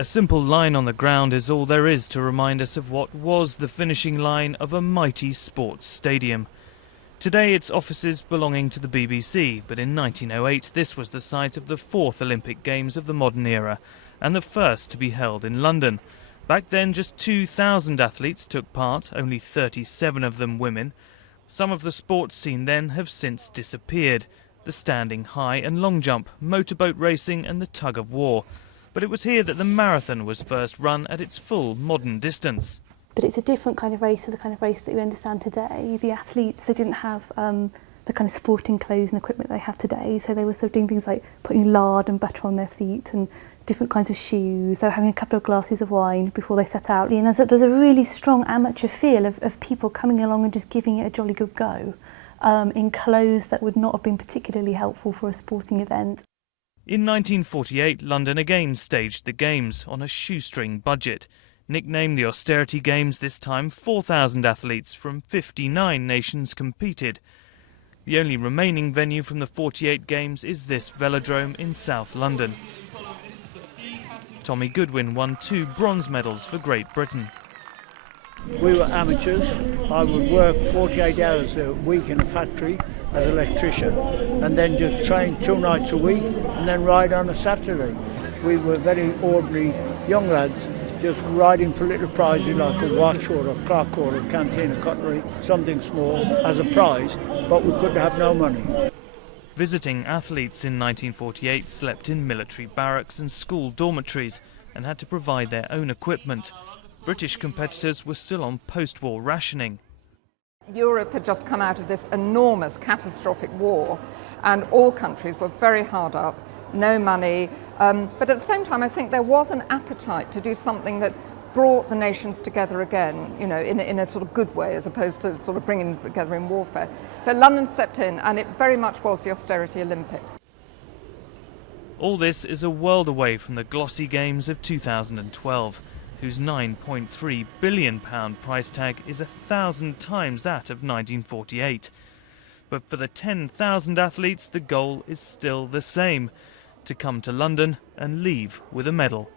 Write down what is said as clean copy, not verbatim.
A simple line on the ground is all there is to remind us of what was the finishing line of a mighty sports stadium. Today it's offices belonging to the BBC, but in 1908 this was the site of the fourth Olympic Games of the modern era, and the first to be held in London. Back then just 2,000 athletes took part, only 37 of them women. Some of the sports seen then have since disappeared: the standing high and long jump, motorboat racing and the tug of war. But it was here that the marathon was first run at its full modern distance. But it's a different kind of race to the kind of race that we understand today. The athletes, they didn't have the kind of sporting clothes and equipment they have today, so they were sort of doing things like putting lard and butter on their feet and different kinds of shoes. They were having a couple of glasses of wine before they set out. And there's a really strong amateur feel of people coming along and just giving it a jolly good go in clothes that would not have been particularly helpful for a sporting event. In 1948, London again staged the Games on a shoestring budget. Nicknamed the Austerity Games this time, 4,000 athletes from 59 nations competed. The only remaining venue from the 48 Games is this velodrome in South London. Tommy Goodwin won 2 bronze medals for Great Britain. We were amateurs. I would work 48 hours a week in a factory as an electrician and then just train 2 nights a week and then ride on a Saturday. We were very ordinary young lads, just riding for little prizes like a watch or a clock or a canteen of cutlery, something small as a prize, but we could have no money. Visiting athletes in 1948 slept in military barracks and school dormitories and had to provide their own equipment. British competitors were still on post-war rationing. Europe had just come out of this enormous catastrophic war and all countries were very hard up, no money, but at the same time I think there was an appetite to do something that brought the nations together again, you know, in a sort of good way as opposed to sort of bringing them together in warfare. So London stepped in and it very much was the Austerity Olympics. All this is a world away from the glossy Games of 2012. Whose £9.3 billion price tag is 1,000 times that of 1948. But for the 10,000 athletes, the goal is still the same: to come to London and leave with a medal.